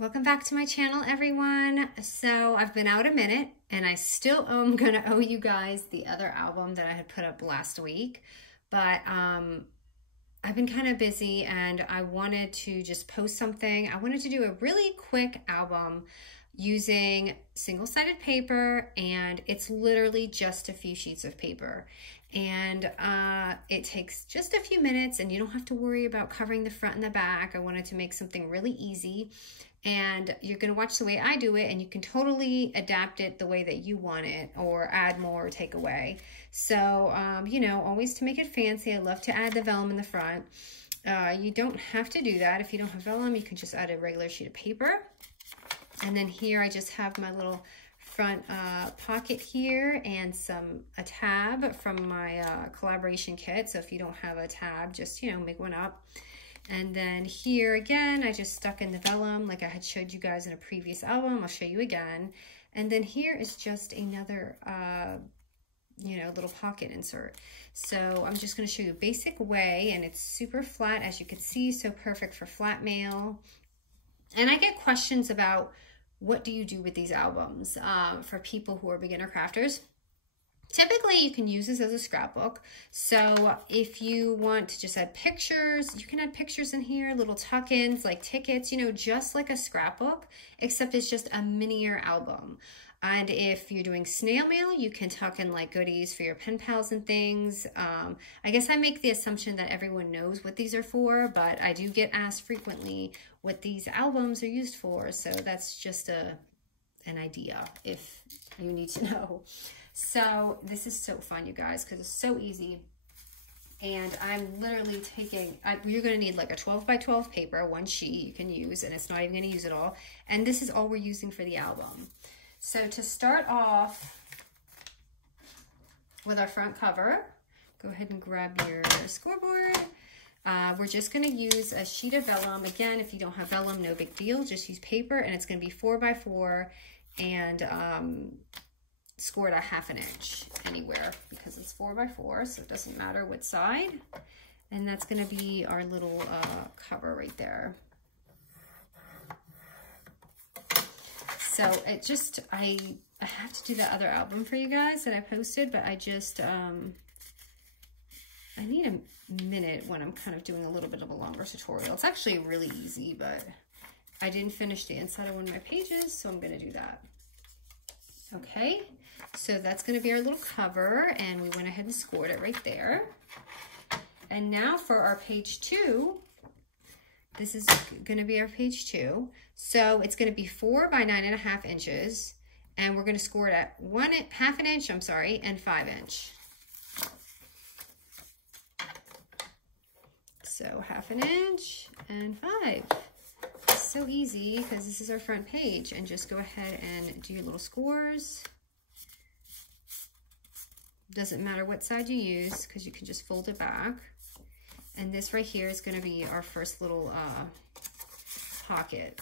Welcome back to my channel, everyone. So I've been out a minute and I still am gonna owe you guys the other album that I had put up last week, but I've been kind of busy and I wanted to just post something. I wanted to do a really quick album using single-sided paper, and it's literally just a few sheets of paper. And it takes just a few minutes and you don't have to worry about covering the front and the back. I wanted to make something really easy, and you're going to watch the way I do it, and you can totally adapt it the way that you want it, or add more or take away. So, you know, always to make it fancy, I love to add the vellum in the front. You don't have to do that. If you don't have vellum, you can just add a regular sheet of paper. And then here I just have my little front pocket here and a tab from my collaboration kit. So if you don't have a tab, just, you know, make one up. And then here again, I just stuck in the vellum like I had showed you guys in a previous album. I'll show you again. And then here is just another, you know, little pocket insert. So I'm just going to show you a basic way, and it's super flat, as you can see, so perfect for flat mail. And I get questions about what do you do with these albums for people who are beginner crafters. Typically, you can use this as a scrapbook. So if you want to just add pictures, you can add pictures in here, little tuck-ins like tickets, you know, just like a scrapbook, except it's just a miniature album. And if you're doing snail mail, you can tuck in like goodies for your pen pals and things. I guess I make the assumption that everyone knows what these are for, but I do get asked frequently what these albums are used for. So that's just an idea if you need to know. So this is so fun, you guys, because it's so easy. And I'm literally taking, you're going to need like a 12 by 12 paper, one sheet you can use, and it's not even going to use it all. And this is all we're using for the album. So to start off with our front cover, go ahead and grab your scoreboard. We're just going to use a sheet of vellum. Again, if you don't have vellum, no big deal. Just use paper, and it's going to be 4 by 4 and scored a 1/2 inch anywhere because it's 4 by 4, so it doesn't matter what side. And that's going to be our little cover right there. So it just, I have to do that other album for you guys that I posted, but I just, I need a minute when I'm kind of doing a little bit of a longer tutorial. It's actually really easy, but I didn't finish the inside of one of my pages, so I'm going to do that. Okay, so that's going to be our little cover, and we went ahead and scored it right there. And now for our page 2, this is going to be our page 2. So it's going to be 4 by 9.5 inches, and we're going to score it at 1/2 inch, I'm sorry, and 5 inch. So 1/2 inch and 5. So easy because this is our front page, and just go ahead and do your little scores. Doesn't matter what side you use because you can just fold it back. And this right here is going to be our first little pocket.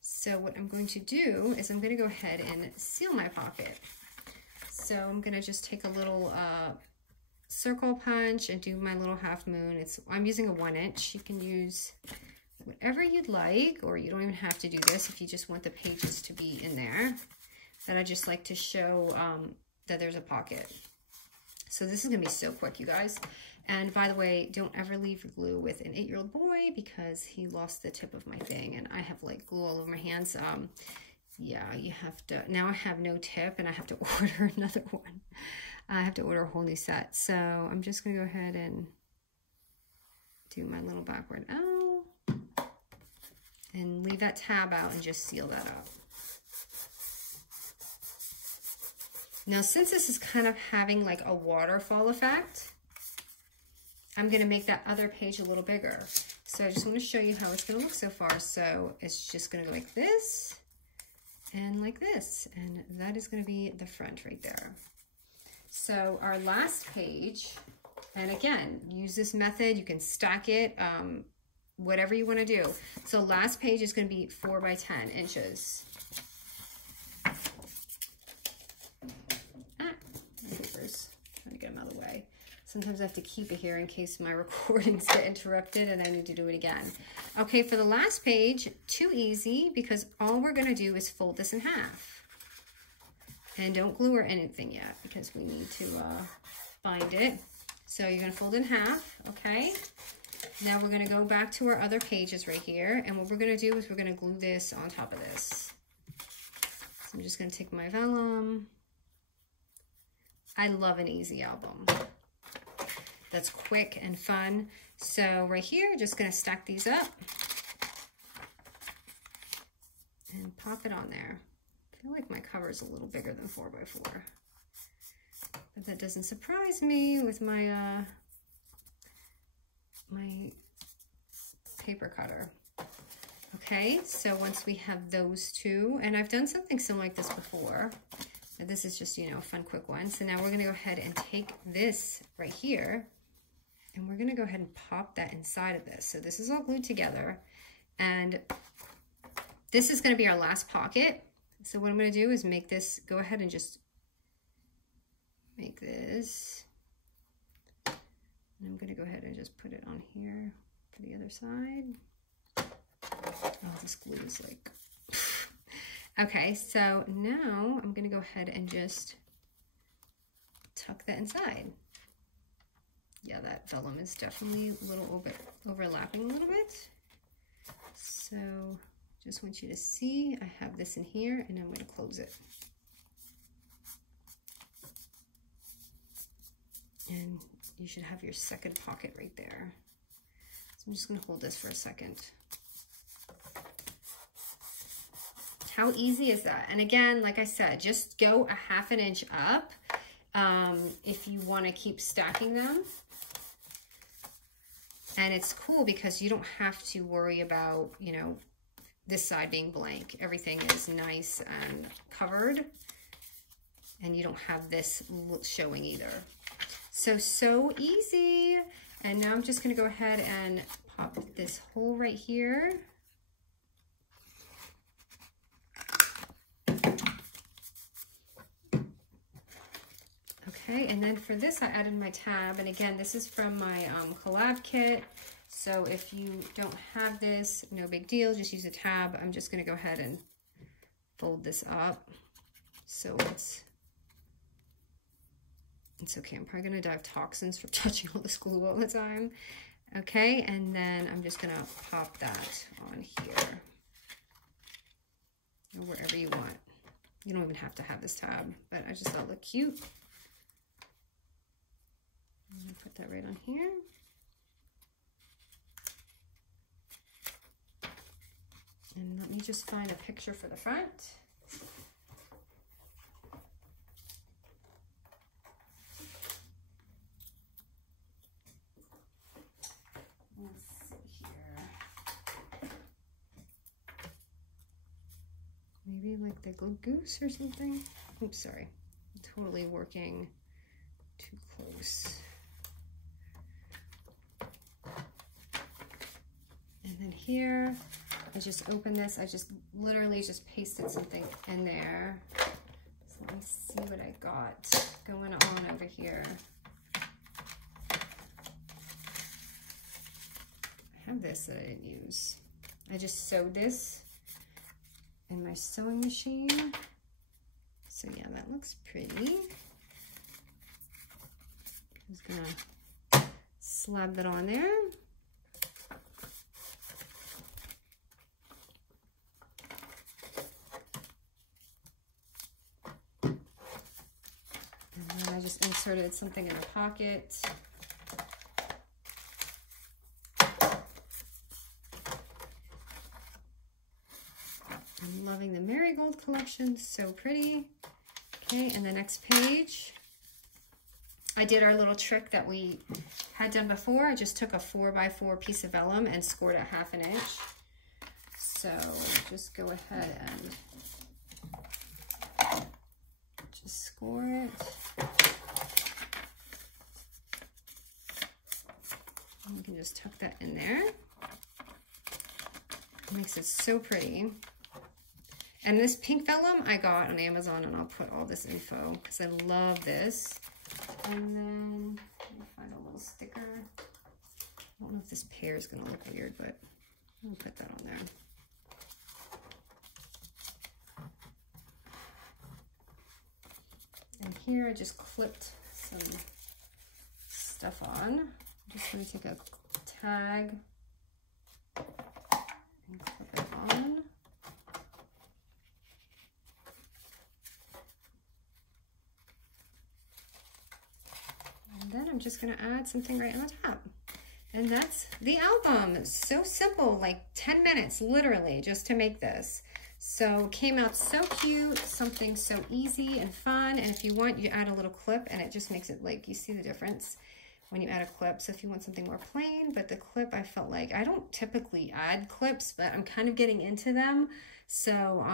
So what I'm going to do is I'm going to go ahead and seal my pocket. So I'm going to just take a little circle punch and do my little half moon. I'm using a 1 inch. You can use whatever you'd like, or you don't even have to do this if you just want the pages to be in there. But I just like to show that there's a pocket. So this is gonna be so quick, you guys. And by the way, don't ever leave your glue with an 8-year-old boy because he lost the tip of my thing and I have like glue all over my hands. Yeah, you have to, now I have no tip and I have to order another one. I have to order a whole new set. So I'm just gonna go ahead and do my little backward L and leave that tab out and just seal that up. Now, since this is kind of having like a waterfall effect, I'm gonna make that other page a little bigger. So I just wanna show you how it's gonna look so far. So it's just gonna go like this and like this, and that is gonna be the front right there. So our last page, and again, use this method, you can stack it, whatever you wanna do. So last page is gonna be 4 by 10 inches. My papers, trying to get them out of the way. Sometimes I have to keep it here in case my recordings get interrupted and I need to do it again. Okay, for the last page, too easy because all we're gonna do is fold this in half. And don't glue or anything yet because we need to bind it. So you're gonna fold in half, okay? Now we're gonna go back to our other pages right here, and what we're gonna do is we're gonna glue this on top of this. So I'm just gonna take my vellum. I love an easy album. That's quick and fun. So right here, just gonna stack these up and pop it on there. I feel like my cover is a little bigger than 4x4, but that doesn't surprise me with my my paper cutter. Okay, so once we have those two, and I've done something similar like this before, but this is just, you know, a fun quick one. So now we're gonna go ahead and take this right here, and we're gonna go ahead and pop that inside of this. So this is all glued together, and this is gonna be our last pocket. So what I'm gonna do is make this, go ahead and just make this. And I'm gonna go ahead and just put it on here for the other side. Oh, this glue is like, okay, so now I'm gonna go ahead and just tuck that inside. Yeah, that vellum is definitely a little overlapping a little bit. So just want you to see, I have this in here and I'm going to close it. And you should have your second pocket right there. So I'm just going to hold this for a second. How easy is that? And again, like I said, just go a ½ inch up if you want to keep stacking them. And it's cool because you don't have to worry about, you know, this side being blank. Everything is nice and covered. And you don't have this showing either. So easy. And now I'm just going to go ahead and pop this hole right here. Okay, and then for this, I added my tab. And again, this is from my collab kit. So if you don't have this, no big deal, just use a tab. I'm just gonna go ahead and fold this up. So it's okay. I'm probably gonna die of toxins from touching all this glue all the time. Okay, and then I'm just gonna pop that on here. Or wherever you want. You don't even have to have this tab, but I just thought it looked cute. I'm gonna put that right on here. And let me just find a picture for the front. Let's see here. Maybe like the goose or something. Oops, sorry. I'm totally working too close. And then here, I just opened this. I just literally just pasted something in there. So let me see what I got going on over here. I have this that I didn't use. I just sewed this in my sewing machine. So yeah, that looks pretty. I'm just gonna slab that on there. I just inserted something in the pocket. I'm loving the marigold collection, so pretty. Okay, and the next page, I did our little trick that we had done before. I just took a 4x4 piece of vellum and scored it ½ inch. So just go ahead and just score it. And you can just tuck that in there. It makes it so pretty. And this pink vellum I got on Amazon, and I'll put all this info because I love this. And then let me find know if this pear is gonna look weird, but I'll put that on there. And here I just clipped some stuff on. I'm just gonna take a tag and clip it on. And then I'm just gonna add something right on the top. And that's the album. It's so simple, like 10 minutes, literally, just to make this. So it came out so cute, something so easy and fun. And if you want, you add a little clip and it just makes it like, you see the difference when you add a clip. So if you want something more plain, but the clip, I felt like, I don't typically add clips, but I'm kind of getting into them. So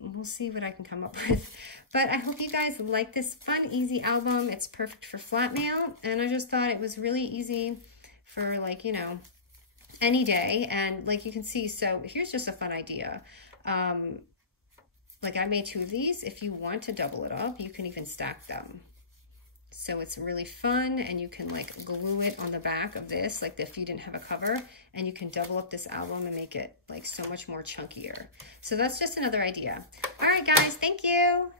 we'll see what I can come up with. But I hope you guys like this fun, easy album. It's perfect for flat mail. And I just thought it was really easy for, like, you know, any day. And like you can see, so here's just a fun idea. Like I made 2 of these. If you want to double it up, you can even stack them. So it's really fun, and you can like glue it on the back of this, like if you didn't have a cover, and you can double up this album and make it like so much more chunkier. So that's just another idea. All right, guys, thank you.